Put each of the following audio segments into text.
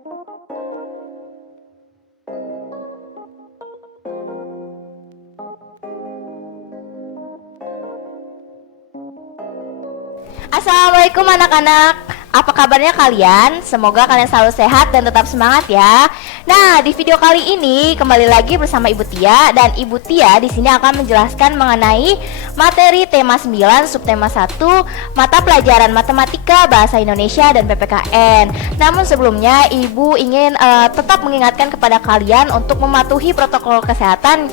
Assalamualaikum anak-anak. Apa kabarnya kalian? Semoga kalian selalu sehat dan tetap semangat ya. Nah, di video kali ini kembali lagi bersama Ibu Tia, dan Ibu Tia di sini akan menjelaskan mengenai materi tema 9 subtema 1 mata pelajaran matematika, bahasa Indonesia dan PPKN. Namun sebelumnya Ibu ingin tetap mengingatkan kepada kalian untuk mematuhi protokol kesehatan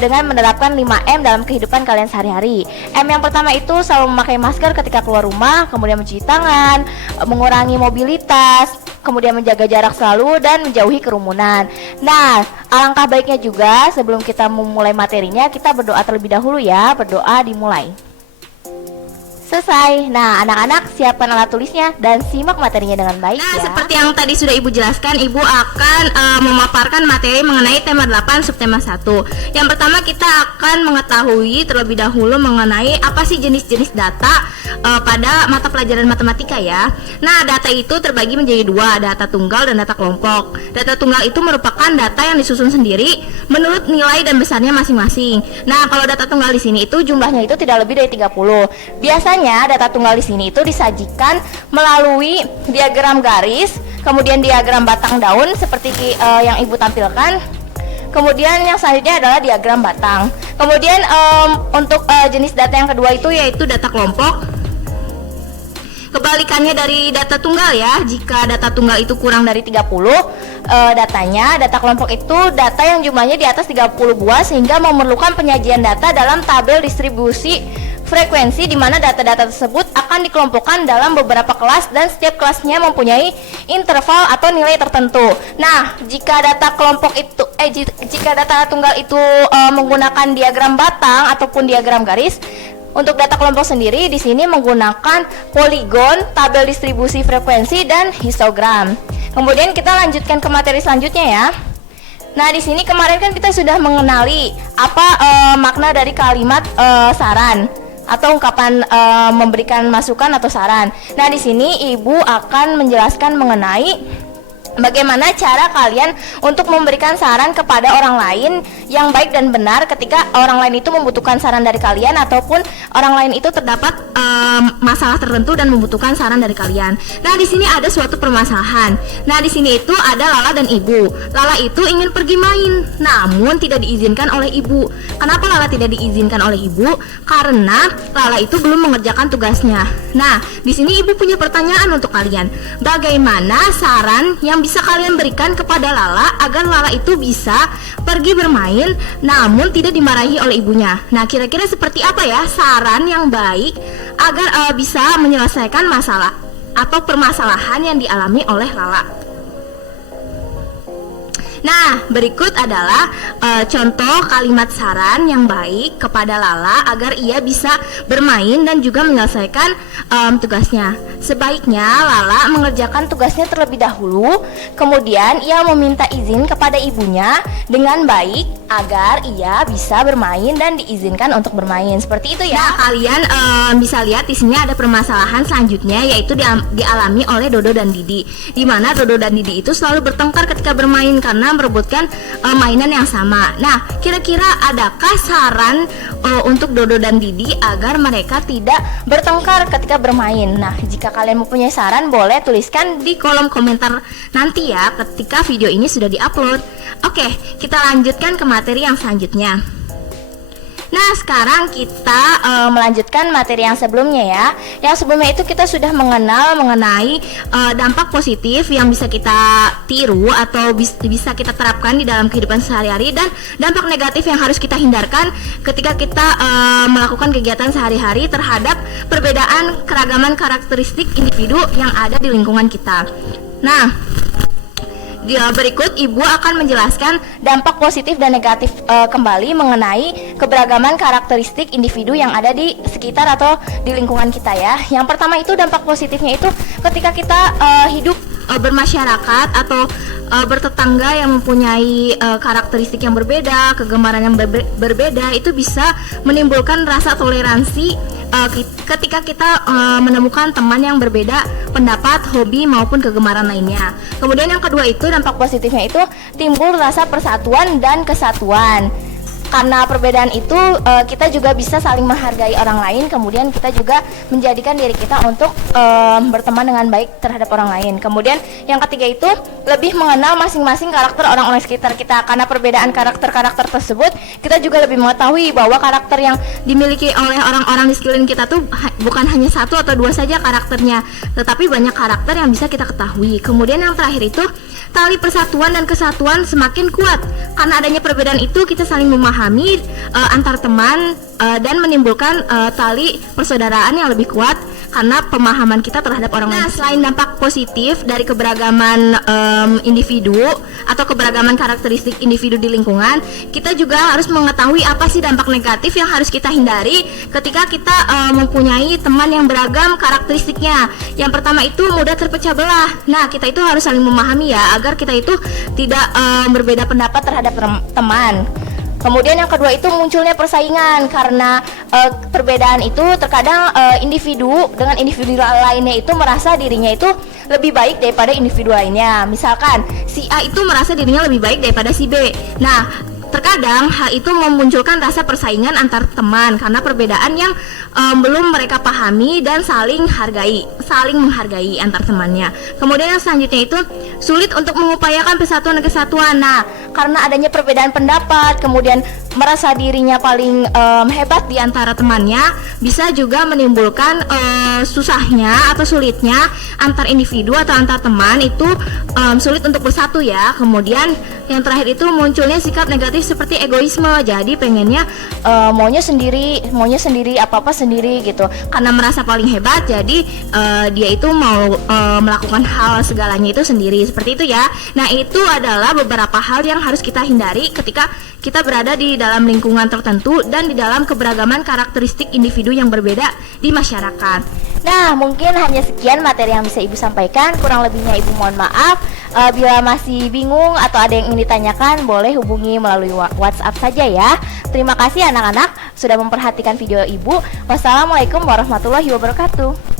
dengan menerapkan 5M dalam kehidupan kalian sehari-hari. M yang pertama itu selalu memakai masker ketika keluar rumah, kemudian mencuci tangan, mengurangi mobilitas, kemudian menjaga jarak selalu dan menjauhi kerumunan. Nah, alangkah baiknya juga sebelum kita memulai materinya, kita berdoa terlebih dahulu ya. Berdoa dimulai. Selesai. Nah, anak-anak siapkan alat tulisnya dan simak materinya dengan baik. Nah, ya. Seperti yang tadi sudah Ibu jelaskan, Ibu akan memaparkan materi mengenai tema 8 subtema 1. Yang pertama kita akan mengetahui terlebih dahulu mengenai apa sih jenis-jenis data pada mata pelajaran matematika ya. Nah, data itu terbagi menjadi dua, data tunggal dan data kelompok. Data tunggal itu merupakan data yang disusun sendiri menurut nilai dan besarnya masing-masing. Nah, kalau data tunggal di sini itu jumlahnya itu tidak lebih dari 30. Biasanya data tunggal di sini itu disajikan melalui diagram garis, kemudian diagram batang daun seperti yang Ibu tampilkan. Kemudian yang selanjutnya adalah diagram batang. Kemudian untuk jenis data yang kedua itu yaitu data kelompok. Kebalikannya dari data tunggal ya. Jika data tunggal itu kurang dari 30 datanya, data kelompok itu data yang jumlahnya di atas 30 buah sehingga memerlukan penyajian data dalam tabel distribusi frekuensi, di mana data-data tersebut akan dikelompokkan dalam beberapa kelas dan setiap kelasnya mempunyai interval atau nilai tertentu. Nah, jika data kelompok itu jika data tunggal itu menggunakan diagram batang ataupun diagram garis, untuk data kelompok sendiri di sini menggunakan poligon, tabel distribusi frekuensi dan histogram. Kemudian kita lanjutkan ke materi selanjutnya ya. Nah, di sini kemarin kan kita sudah mengenali apa makna dari kalimat saran atau ungkapan memberikan masukan atau saran. Nah, di sini Ibu akan menjelaskan mengenai bagaimana cara kalian untuk memberikan saran kepada orang lain yang baik dan benar ketika orang lain itu membutuhkan saran dari kalian ataupun orang lain itu terdapat masalah tertentu dan membutuhkan saran dari kalian. Nah, di sini ada suatu permasalahan. Nah, di sini itu ada Lala dan Ibu. Lala itu ingin pergi main, namun tidak diizinkan oleh Ibu. Kenapa Lala tidak diizinkan oleh Ibu? Karena Lala itu belum mengerjakan tugasnya. Nah, di sini Ibu punya pertanyaan untuk kalian. Bagaimana saran yang bisa kalian berikan kepada Lala agar Lala itu bisa pergi bermain namun tidak dimarahi oleh ibunya? Nah, kira-kira seperti apa ya saran yang baik agar bisa menyelesaikan masalah atau permasalahan yang dialami oleh Lala? Nah, berikut adalah contoh kalimat saran yang baik kepada Lala agar ia bisa bermain dan juga menyelesaikan tugasnya. Sebaiknya Lala mengerjakan tugasnya terlebih dahulu, kemudian ia meminta izin kepada ibunya dengan baik agar ia bisa bermain dan diizinkan untuk bermain. Seperti itu ya. Nah, kalian bisa lihat di sini ada permasalahan selanjutnya, yaitu dialami oleh Dodo dan Didi, di mana Dodo dan Didi itu selalu bertengkar ketika bermain karena merebutkan mainan yang sama. Nah, kira-kira adakah saran untuk Dodo dan Didi agar mereka tidak bertengkar ketika bermain? Nah, jika kalian mempunyai saran, boleh tuliskan di kolom komentar nanti ya ketika video ini sudah diupload. Oke, kita lanjutkan ke materi yang selanjutnya. Nah, sekarang kita melanjutkan materi yang sebelumnya ya. Yang sebelumnya itu kita sudah mengenal mengenai dampak positif yang bisa kita tiru atau bisa kita terapkan di dalam kehidupan sehari-hari, dan dampak negatif yang harus kita hindarkan ketika kita melakukan kegiatan sehari-hari terhadap perbedaan keragaman karakteristik individu yang ada di lingkungan kita. Nah, berikut Ibu akan menjelaskan dampak positif dan negatif kembali mengenai keberagaman karakteristik individu yang ada di sekitar atau di lingkungan kita ya. Yang pertama itu dampak positifnya itu ketika kita hidup bermasyarakat atau bertetangga yang mempunyai karakteristik yang berbeda, kegemaran yang berbeda, itu bisa menimbulkan rasa toleransi ketika kita menemukan teman yang berbeda pendapat, hobi maupun kegemaran lainnya. Kemudian yang kedua itu dampak positifnya itu timbul rasa persatuan dan kesatuan. Karena perbedaan itu kita juga bisa saling menghargai orang lain, kemudian kita juga menjadikan diri kita untuk berteman dengan baik terhadap orang lain. Kemudian yang ketiga itu lebih mengenal masing-masing karakter orang-orang sekitar kita. Karena perbedaan karakter-karakter tersebut, kita juga lebih mengetahui bahwa karakter yang dimiliki oleh orang-orang di sekeliling kita tuh bukan hanya satu atau dua saja karakternya, tetapi banyak karakter yang bisa kita ketahui. Kemudian yang terakhir itu tali persatuan dan kesatuan semakin kuat. Karena adanya perbedaan itu, kita saling memahami antar teman dan menimbulkan tali persaudaraan yang lebih kuat karena pemahaman kita terhadap orang lain. Nah, selain dampak positif dari keberagaman individu atau keberagaman karakteristik individu di lingkungan, kita juga harus mengetahui apa sih dampak negatif yang harus kita hindari ketika kita mempunyai teman yang beragam karakteristiknya. Yang pertama itu mudah terpecah belah. Nah, kita itu harus saling memahami ya, agar kita itu tidak berbeda pendapat terhadap teman. Kemudian yang kedua itu munculnya persaingan karena perbedaan itu terkadang individu dengan individu lainnya itu merasa dirinya itu lebih baik daripada individu lainnya. Misalkan si A itu merasa dirinya lebih baik daripada si B. Nah, terkadang hal itu memunculkan rasa persaingan antar teman karena perbedaan yang belum mereka pahami dan saling menghargai antar temannya. Kemudian yang selanjutnya itu sulit untuk mengupayakan persatuan dan kesatuan. Nah, karena adanya perbedaan pendapat, kemudian merasa dirinya paling hebat di antara temannya, bisa juga menimbulkan susahnya atau sulitnya antar individu atau antar teman itu sulit untuk bersatu ya. Kemudian yang terakhir itu munculnya sikap negatif seperti egoisme. Jadi pengennya maunya sendiri, apa-apa sendiri gitu. Karena merasa paling hebat, jadi dia itu mau melakukan hal segalanya itu sendiri. Seperti itu ya. Nah, itu adalah beberapa hal yang harus kita hindari ketika kita berada di dalam lingkungan tertentu dan di dalam keberagaman karakteristik individu yang berbeda di masyarakat. Nah, mungkin hanya sekian materi yang bisa Ibu sampaikan. Kurang lebihnya Ibu mohon maaf. Bila masih bingung atau ada yang ingin ditanyakan, boleh hubungi melalui WhatsApp saja ya. Terima kasih anak-anak sudah memperhatikan video Ibu. Wassalamualaikum warahmatullahi wabarakatuh.